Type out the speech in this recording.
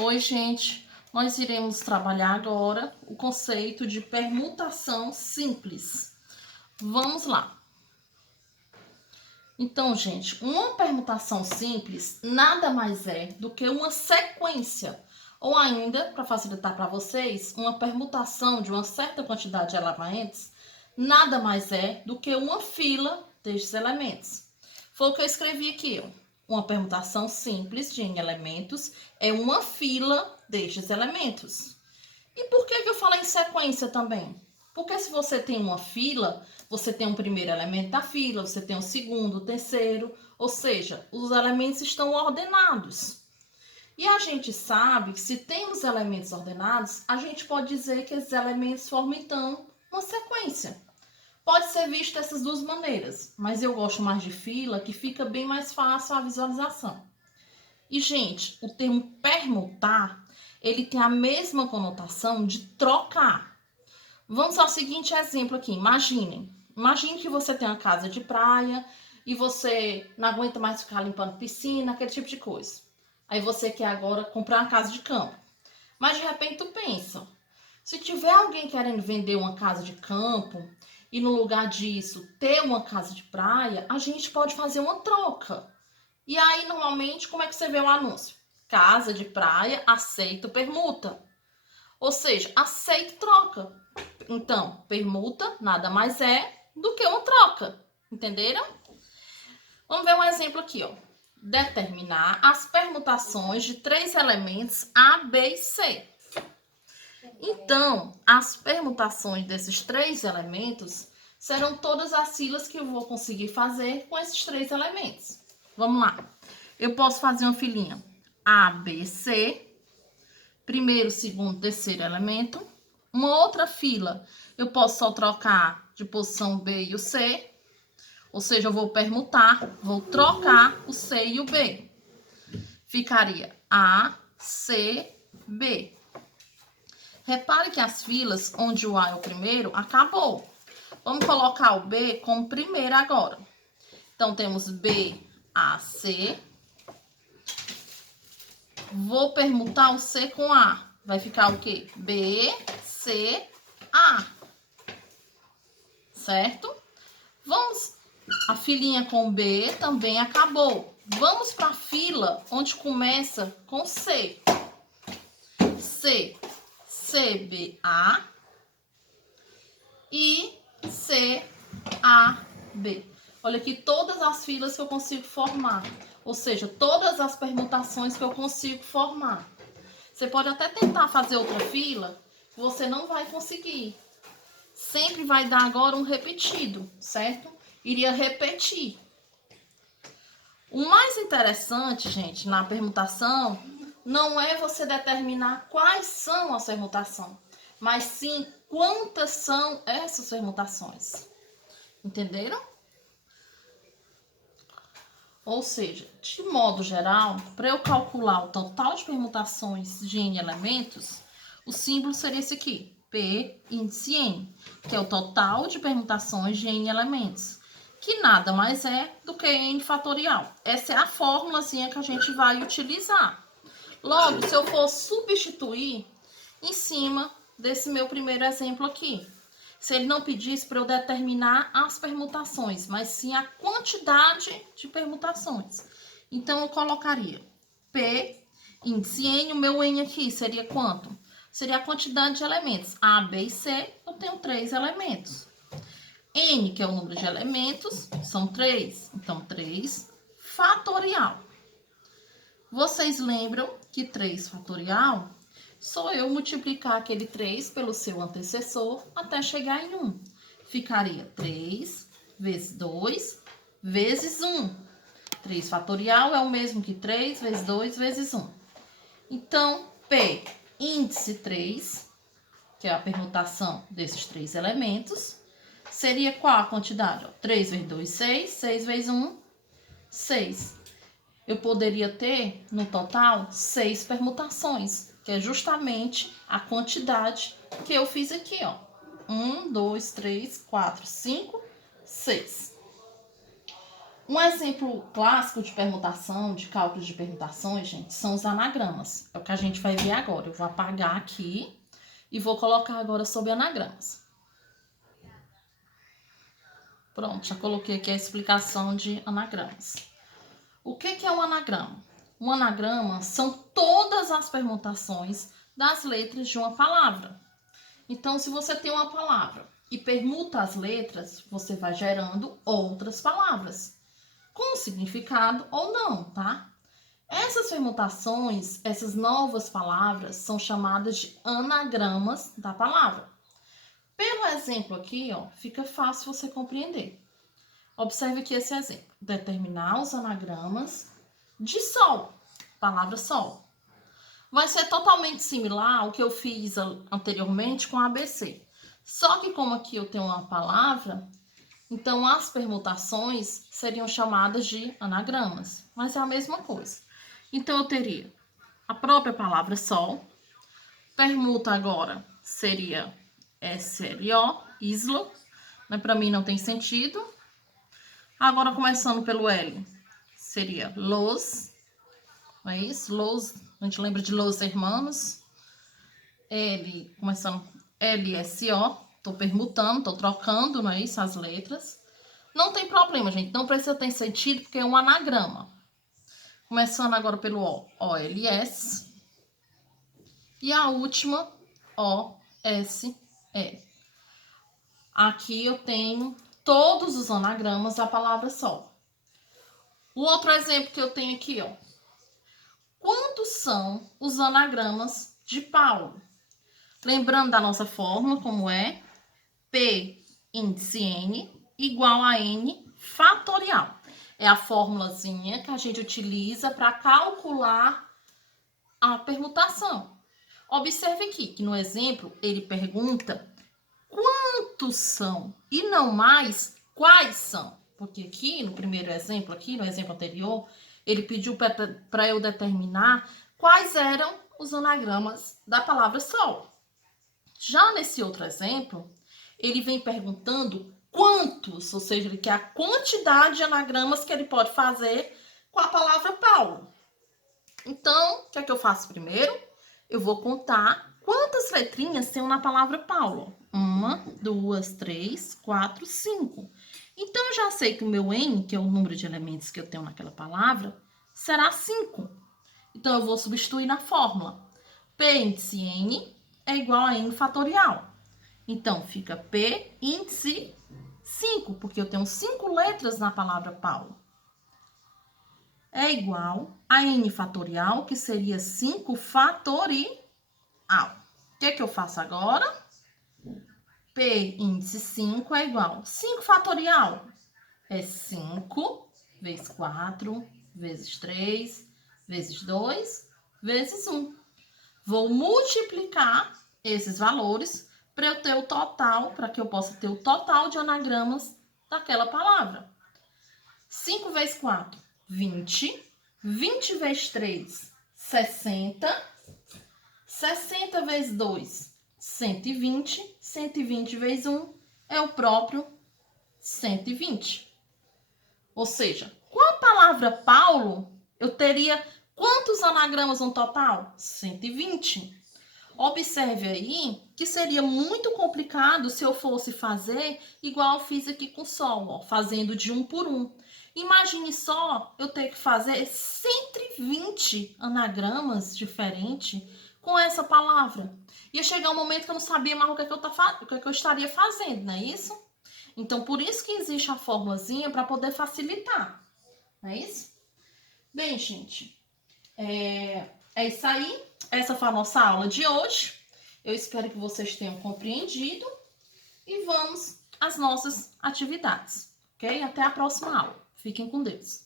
Oi, gente. Nós iremos trabalhar agora o conceito de permutação simples. Vamos lá. Então, gente, uma permutação simples nada mais é do que uma sequência, ou ainda, para facilitar para vocês, uma permutação de uma certa quantidade de elementos nada mais é do que uma fila destes elementos. Foi o que eu escrevi aqui, ó. Uma permutação simples de N elementos é uma fila destes elementos. E por que eu falo em sequência também? Porque se você tem uma fila, você tem um primeiro elemento da fila, você tem o segundo, o terceiro, ou seja, os elementos estão ordenados. E a gente sabe que se temos elementos ordenados, a gente pode dizer que esses elementos formam então uma sequência. Pode ser visto dessas duas maneiras, mas eu gosto mais de fila, que fica bem mais fácil a visualização. E, gente, o termo permutar, ele tem a mesma conotação de trocar. Vamos ao seguinte exemplo aqui. Imagine que você tem uma casa de praia e você não aguenta mais ficar limpando piscina, aquele tipo de coisa. Aí você quer agora comprar uma casa de campo. Mas, de repente, tu pensa, se tiver alguém querendo vender uma casa de campo e no lugar disso ter uma casa de praia, a gente pode fazer uma troca. E aí, normalmente, como é que você vê o anúncio? Casa de praia, aceito permuta. Ou seja, aceito troca. Então, permuta nada mais é do que uma troca. Entenderam? Vamos ver um exemplo aqui, ó. Determinar as permutações de três elementos A, B e C. Então, as permutações desses três elementos serão todas as filas que eu vou conseguir fazer com esses três elementos. Vamos lá. Eu posso fazer uma filinha A, B, C, primeiro, segundo, terceiro elemento. Uma outra fila, eu posso só trocar de posição B e o C, ou seja, eu vou permutar, vou trocar o C e o B. Ficaria A, C, B. Repare que as filas onde o A é o primeiro, acabou. Vamos colocar o B como primeiro agora. Então, temos B, A, C. Vou permutar o C com A. Vai ficar o quê? B, C, A. Certo? Vamos. A filinha com B também acabou. Vamos para a fila onde começa com C. C, C, B, A. E C, A, B. Olha aqui todas as filas que eu consigo formar. Ou seja, todas as permutações que eu consigo formar. Você pode até tentar fazer outra fila, você não vai conseguir. Sempre vai dar agora um repetido, certo? Iria repetir. O mais interessante, gente, na permutação, não é você determinar quais são as permutações, mas sim quantas são essas permutações. Entenderam? Ou seja, de modo geral, para eu calcular o total de permutações de N elementos, o símbolo seria esse aqui, P índice N, que é o total de permutações de N elementos, que nada mais é do que N fatorial. Essa é a fórmulazinha que a gente vai utilizar. Logo, se eu for substituir em cima desse meu primeiro exemplo aqui, se ele não pedisse para eu determinar as permutações, mas sim a quantidade de permutações. Então, eu colocaria P, índice N, o meu N aqui seria quanto? Seria a quantidade de elementos. A, B e C, eu tenho 3 elementos. N, que é o número de elementos, são 3. Então, 3 fatorial. Vocês lembram que 3 fatorial sou eu multiplicar aquele 3 pelo seu antecessor até chegar em 1. Ficaria 3 vezes 2 vezes 1. 3 fatorial é o mesmo que 3 vezes 2 vezes 1. Então, P, índice 3, que é a permutação desses 3 elementos, seria qual a quantidade? 3 vezes 2, 6. 6 vezes 1, 6. Eu poderia ter, no total, 6 permutações, que é justamente a quantidade que eu fiz aqui, ó. 1, 2, 3, 4, 5, 6. Um exemplo clássico de permutação, de cálculo de permutações, gente, são os anagramas. É o que a gente vai ver agora. Eu vou apagar aqui e vou colocar agora sobre anagramas. Pronto, já coloquei aqui a explicação de anagramas. O que é um anagrama? Um anagrama são todas as permutações das letras de uma palavra. Então, se você tem uma palavra e permuta as letras, você vai gerando outras palavras, com significado ou não, tá? Essas permutações, essas novas palavras, são chamadas de anagramas da palavra. Pelo exemplo aqui, ó, fica fácil você compreender. Observe aqui esse exemplo. Determinar os anagramas de sol, palavra sol. Vai ser totalmente similar ao que eu fiz anteriormente com ABC. Só que como aqui eu tenho uma palavra, então as permutações seriam chamadas de anagramas. Mas é a mesma coisa. Então eu teria a própria palavra sol. Permuta agora seria SLO, islo. Mas para mim não tem sentido. Agora começando pelo L, seria los. Não é isso? Los, a gente lembra de Los Hermanos. L, começando LSO, tô permutando, tô trocando, não é isso? As letras. Não tem problema, gente, não precisa ter sentido, porque é um anagrama. Começando agora pelo O, OLS. E a última, OSE. Aqui eu tenho todos os anagramas da palavra sol. O outro exemplo que eu tenho aqui, ó. Quantos são os anagramas de Paulo? Lembrando da nossa fórmula, como é P índice N igual a N fatorial. É a formulazinha que a gente utiliza para calcular a permutação. Observe aqui que no exemplo ele pergunta quantos são e não mais quais são. Porque aqui no primeiro exemplo, aqui no exemplo anterior, ele pediu para eu determinar quais eram os anagramas da palavra sol. Já nesse outro exemplo, ele vem perguntando quantos, ou seja, ele quer a quantidade de anagramas que ele pode fazer com a palavra Paulo. Então, o que é que eu faço primeiro? Eu vou contar quantas letrinhas tem na palavra Paulo. 1, 2, 3, 4, 5. Então, eu já sei que o meu N, que é o número de elementos que eu tenho naquela palavra, será 5. Então, eu vou substituir na fórmula. P índice N é igual a N fatorial. Então, fica P índice 5, porque eu tenho 5 letras na palavra Paulo. É igual a N fatorial, que seria 5 fatorial. O que eu faço agora? P índice 5 é igual. 5 fatorial é 5 vezes 4, vezes 3, vezes 2, vezes 1. Vou multiplicar esses valores para eu ter o total, para que eu possa ter o total de anagramas daquela palavra. 5 vezes 4, 20. 20 vezes 3, 60. 60 vezes 2, 120. 120 vezes 1 é o próprio 120. Ou seja, com a palavra Paulo, eu teria quantos anagramas no total? 120. Observe aí que seria muito complicado se eu fosse fazer igual eu fiz aqui com sol, ó, fazendo de 1 por 1. Imagine só eu ter que fazer 120 anagramas diferentes com essa palavra. Ia chegar um momento que eu não sabia mais o que eu estaria fazendo, não é isso? Então, por isso que existe a formulazinha para poder facilitar, não é isso? Bem, gente, é isso aí. Essa foi a nossa aula de hoje. Eu espero que vocês tenham compreendido. E vamos às nossas atividades, ok? Até a próxima aula. Fiquem com Deus.